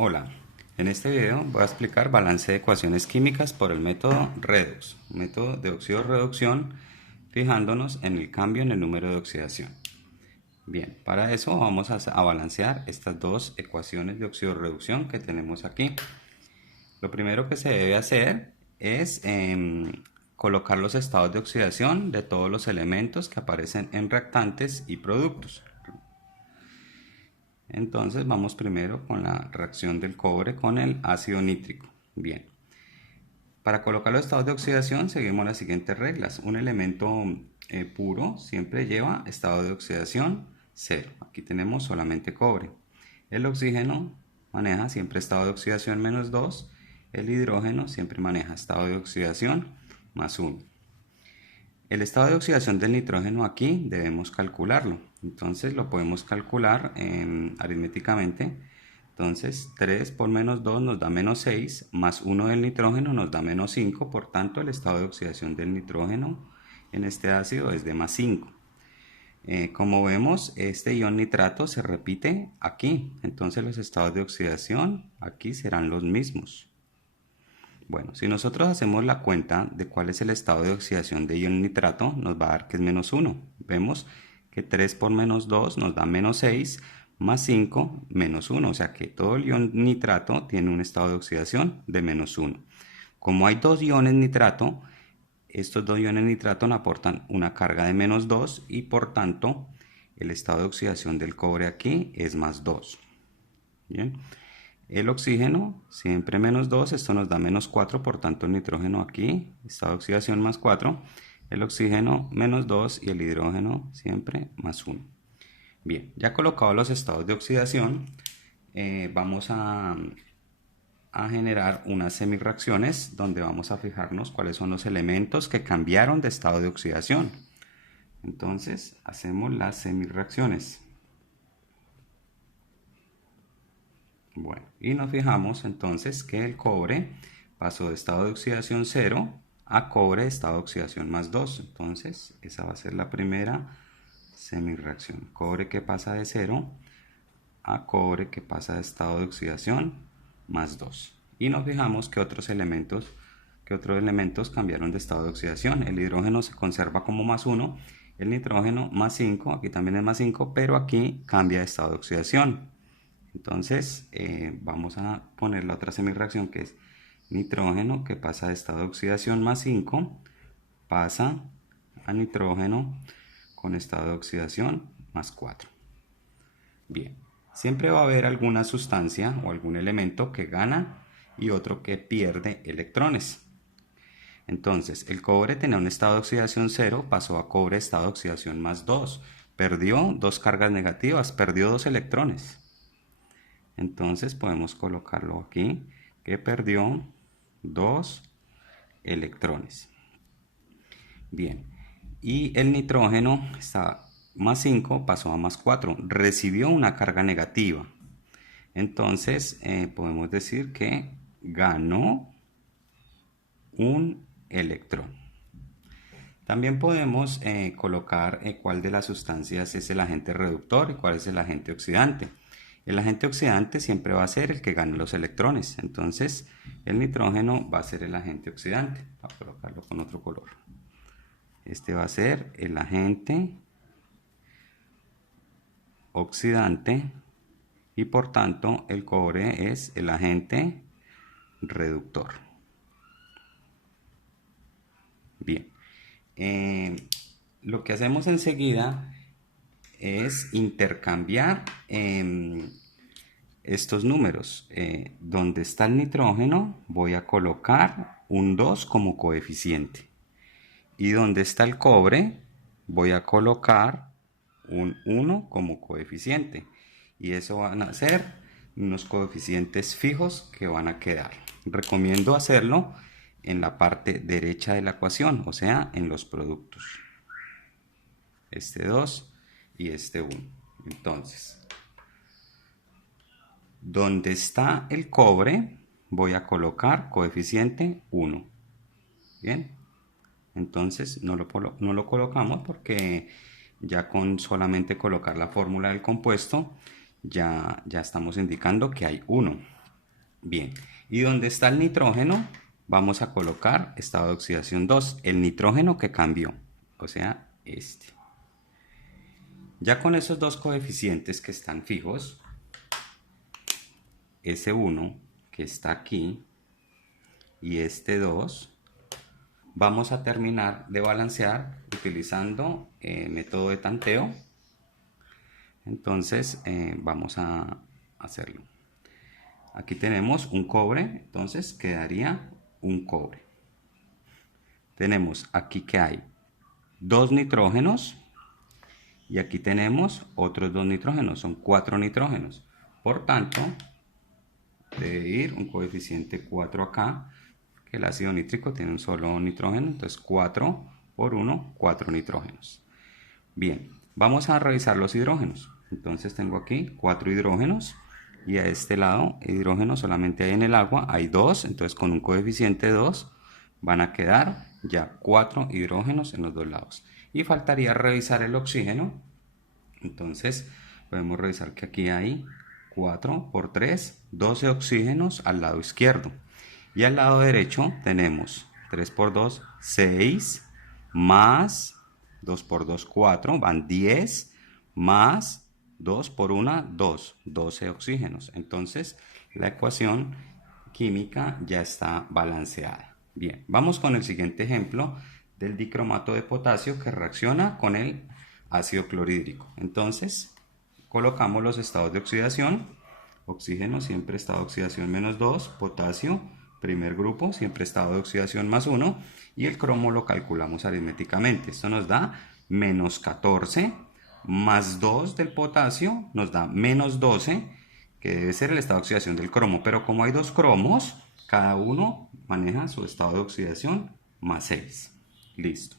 Hola, en este video voy a explicar balance de ecuaciones químicas por el método redox, método de oxidorreducción, fijándonos en el cambio en el número de oxidación. Bien, para eso vamos a balancear estas dos ecuaciones de oxidorreducción que tenemos aquí. Lo primero que se debe hacer es colocar los estados de oxidación de todos los elementos que aparecen en reactantes y productos. Entonces vamos primero con la reacción del cobre con el ácido nítrico. Bien, para colocar los estados de oxidación seguimos las siguientes reglas. Un elemento puro siempre lleva estado de oxidación 0. Aquí tenemos solamente cobre. El oxígeno maneja siempre estado de oxidación -2. El hidrógeno siempre maneja estado de oxidación +1. El estado de oxidación del nitrógeno aquí debemos calcularlo. Entonces lo podemos calcular aritméticamente. Entonces 3 por -2 nos da -6, más 1 del nitrógeno nos da -5. Por tanto, el estado de oxidación del nitrógeno en este ácido es de +5. Como vemos, este ion nitrato se repite aquí. Entonces los estados de oxidación aquí serán los mismos. Bueno, si nosotros hacemos la cuenta de cuál es el estado de oxidación de ion nitrato, nos va a dar que es -1. Vemos que 3 por -2 nos da -6, más 5, -1. O sea que todo el ion nitrato tiene un estado de oxidación de -1. Como hay dos iones nitrato, estos dos iones nitrato nos aportan una carga de -2 y por tanto el estado de oxidación del cobre aquí es +2. Bien. El oxígeno siempre -2, esto nos da -4, por tanto el nitrógeno aquí, estado de oxidación +4, el oxígeno -2 y el hidrógeno siempre +1. Bien, ya colocados los estados de oxidación, vamos a generar unas semirreacciones donde vamos a fijarnos cuáles son los elementos que cambiaron de estado de oxidación. Entonces hacemos las semirreacciones. Bueno, y nos fijamos entonces que el cobre pasó de estado de oxidación 0 a cobre de estado de oxidación +2. Entonces, esa va a ser la primera semirreacción. Cobre que pasa de 0 a cobre que pasa de estado de oxidación +2. Y nos fijamos que otros elementos cambiaron de estado de oxidación. El hidrógeno se conserva como +1, el nitrógeno +5, aquí también es +5, pero aquí cambia de estado de oxidación. Entonces vamos a poner la otra semirreacción que es nitrógeno que pasa de estado de oxidación +5, pasa a nitrógeno con estado de oxidación +4. Bien, siempre va a haber alguna sustancia o algún elemento que gana y otro que pierde electrones. Entonces el cobre tenía un estado de oxidación 0, pasó a cobre estado de oxidación +2. Perdió dos cargas negativas, perdió dos electrones. Entonces podemos colocarlo aquí, que perdió 2 electrones. Bien, y el nitrógeno está +5, pasó a +4, recibió una carga negativa. Entonces podemos decir que ganó un electrón. También podemos colocar cuál de las sustancias es el agente reductor y cuál es el agente oxidante. El agente oxidante siempre va a ser el que gana los electrones. Entonces, el nitrógeno va a ser el agente oxidante. Voy a colocarlo con otro color. Este va a ser el agente oxidante y por tanto el cobre es el agente reductor. Bien. Lo que hacemos enseguida es intercambiar estos números. Donde está el nitrógeno voy a colocar un 2 como coeficiente. Y donde está el cobre voy a colocar un 1 como coeficiente. Y eso van a ser unos coeficientes fijos que van a quedar. Recomiendo hacerlo en la parte derecha de la ecuación, o sea, en los productos. Este 2 y este 1. Entonces, donde está el cobre, voy a colocar coeficiente 1. Bien, entonces no lo colocamos porque ya con solamente colocar la fórmula del compuesto, ya estamos indicando que hay 1. Bien, y donde está el nitrógeno, vamos a colocar estado de oxidación 2, el nitrógeno que cambió, o sea, este. Ya con esos dos coeficientes que están fijos, ese 1 que está aquí y este 2, vamos a terminar de balancear utilizando el método de tanteo. Entonces vamos a hacerlo. Aquí tenemos un cobre, entonces quedaría un cobre. Tenemos aquí que hay dos nitrógenos y aquí tenemos otros dos nitrógenos, son 4 nitrógenos. Por tanto, debe ir un coeficiente 4 acá, que el ácido nítrico tiene un solo nitrógeno, entonces 4 por 1, 4 nitrógenos. Bien, vamos a revisar los hidrógenos. Entonces tengo aquí 4 hidrógenos y a este lado hidrógeno solamente hay en el agua, hay 2, entonces con un coeficiente 2 van a quedar ya 4 hidrógenos en los dos lados. Y faltaría revisar el oxígeno, entonces podemos revisar que aquí hay 4 por 3, 12 oxígenos al lado izquierdo. Y al lado derecho tenemos 3 por 2, 6, más 2 por 2, 4, van 10, más 2 por 1, 2, 12 oxígenos. Entonces la ecuación química ya está balanceada. Bien, vamos con el siguiente ejemplo del dicromato de potasio que reacciona con el ácido clorhídrico. Entonces colocamos los estados de oxidación. Oxígeno siempre estado de oxidación menos 2, potasio primer grupo siempre estado de oxidación más 1 y el cromo lo calculamos aritméticamente. Esto nos da menos 14 más 2 del potasio nos da menos 12, que debe ser el estado de oxidación del cromo, pero como hay dos cromos, cada uno maneja su estado de oxidación más 6. Listo.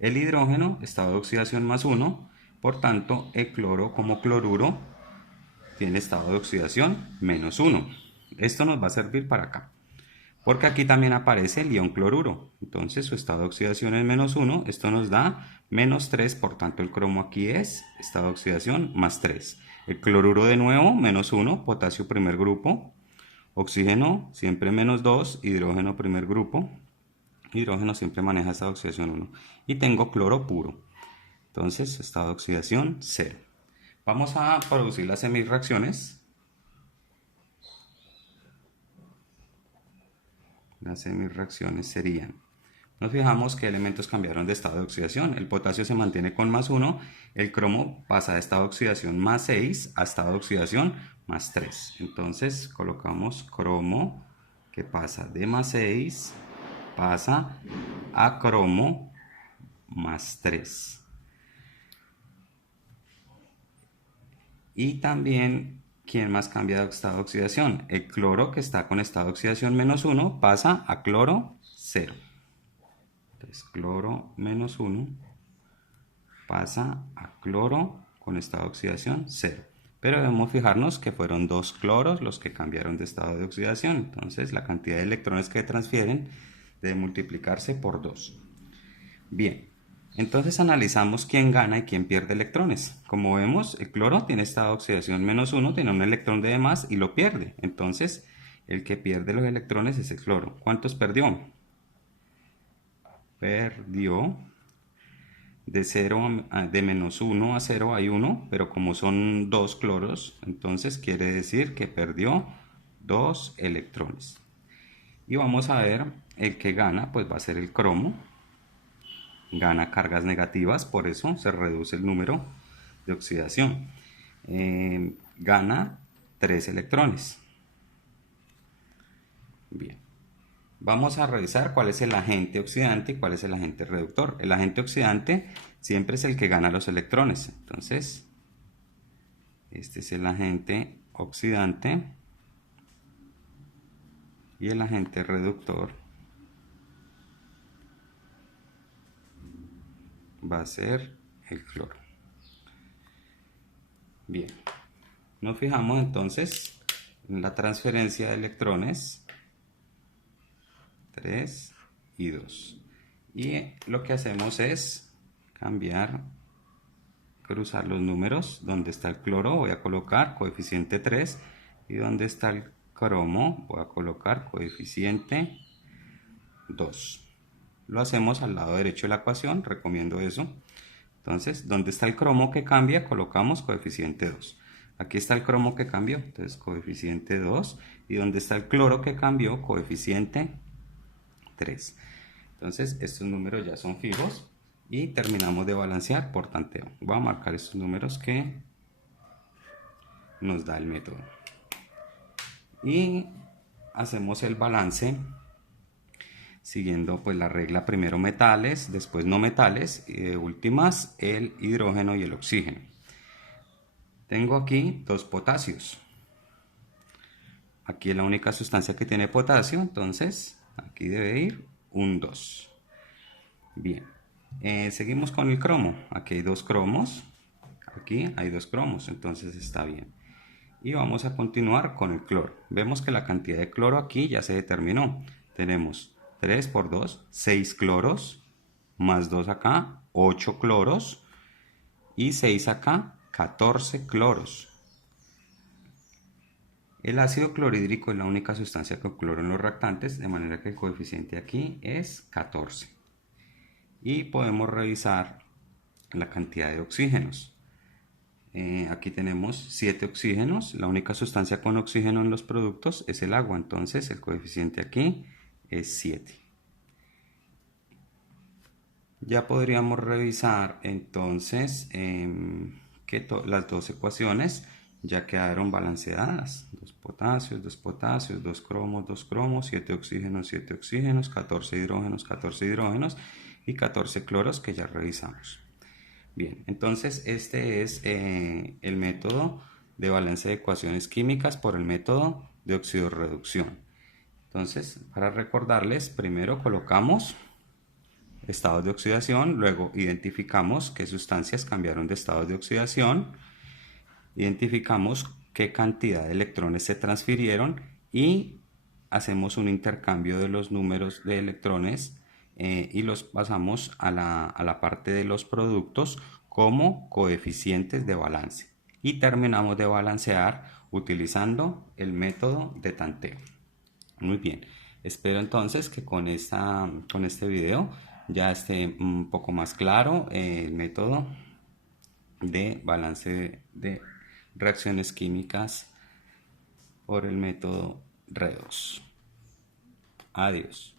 El hidrógeno, estado de oxidación más 1, por tanto el cloro como cloruro tiene estado de oxidación menos 1. Esto nos va a servir para acá, porque aquí también aparece el ion cloruro, entonces su estado de oxidación es menos 1, esto nos da menos 3, por tanto el cromo aquí es estado de oxidación más 3. El cloruro de nuevo, menos 1, potasio primer grupo, oxígeno siempre menos 2, hidrógeno primer grupo, hidrógeno siempre maneja estado de oxidación 1, y tengo cloro puro, entonces estado de oxidación 0. Vamos a producir las semirreacciones. Las semirreacciones serían, nos fijamos que elementos cambiaron de estado de oxidación. El potasio se mantiene con más 1, el cromo pasa de estado de oxidación más 6 a estado de oxidación más 3. Entonces colocamos cromo que pasa de más 6, pasa a cromo más 3. Y también, ¿quién más cambia de estado de oxidación? El cloro, que está con estado de oxidación menos 1, pasa a cloro 0. Entonces, cloro menos 1 pasa a cloro con estado de oxidación 0. Pero debemos fijarnos que fueron dos cloros los que cambiaron de estado de oxidación. Entonces, la cantidad de electrones que transfieren debe multiplicarse por 2. Bien. Entonces analizamos quién gana y quién pierde electrones. Como vemos, el cloro tiene estado de oxidación menos 1, tiene un electrón de más y lo pierde. Entonces, el que pierde los electrones es el cloro. ¿Cuántos perdió? Perdió de menos 1 a 0 hay 1, pero como son dos cloros, entonces quiere decir que perdió 2 electrones. Y vamos a ver, el que gana, pues va a ser el cromo. Gana cargas negativas, por eso se reduce el número de oxidación. Gana 3 electrones. Bien, vamos a revisar cuál es el agente oxidante y cuál es el agente reductor. El agente oxidante siempre es el que gana los electrones, entonces este es el agente oxidante y el agente reductor va a ser el cloro. Bien, nos fijamos entonces en la transferencia de electrones 3 y 2, y lo que hacemos es cambiar, cruzar los números. Donde está el cloro voy a colocar coeficiente 3 y donde está el cromo voy a colocar coeficiente 2. Lo hacemos al lado derecho de la ecuación, recomiendo eso. Entonces, donde está el cromo que cambia, colocamos coeficiente 2. Aquí está el cromo que cambió, entonces coeficiente 2. Y donde está el cloro que cambió, coeficiente 3. Entonces, estos números ya son fijos y terminamos de balancear por tanteo. Voy a marcar estos números que nos da el método. Y hacemos el balance siguiendo pues la regla: primero metales, después no metales y de últimas el hidrógeno y el oxígeno. Tengo aquí dos potasios. Aquí es la única sustancia que tiene potasio, entonces aquí debe ir un 2. Bien, seguimos con el cromo. Aquí hay dos cromos, aquí hay dos cromos, entonces está bien. Y vamos a continuar con el cloro. Vemos que la cantidad de cloro aquí ya se determinó. Tenemos 3 por 2, 6 cloros, más 2 acá, 8 cloros, y 6 acá, 14 cloros. El ácido clorhídrico es la única sustancia con cloro en los reactantes, de manera que el coeficiente aquí es 14. Y podemos revisar la cantidad de oxígenos. Aquí tenemos 7 oxígenos. La única sustancia con oxígeno en los productos es el agua, entonces el coeficiente aquí es 7. Ya podríamos revisar entonces que las dos ecuaciones ya quedaron balanceadas. 2 potasios, 2 potasios, 2 cromos, 7 oxígenos, 14 hidrógenos y 14 cloros que ya revisamos. Bien, entonces este es el método de balance de ecuaciones químicas por el método de oxidorreducción. Entonces, para recordarles, primero colocamos estados de oxidación, luego identificamos qué sustancias cambiaron de estados de oxidación, identificamos qué cantidad de electrones se transfirieron y hacemos un intercambio de los números de electrones y los pasamos a la parte de los productos como coeficientes de balance. Y terminamos de balancear utilizando el método de tanteo. Muy bien, espero entonces que con este video ya esté un poco más claro el método de balance de reacciones químicas por el método redox. Adiós.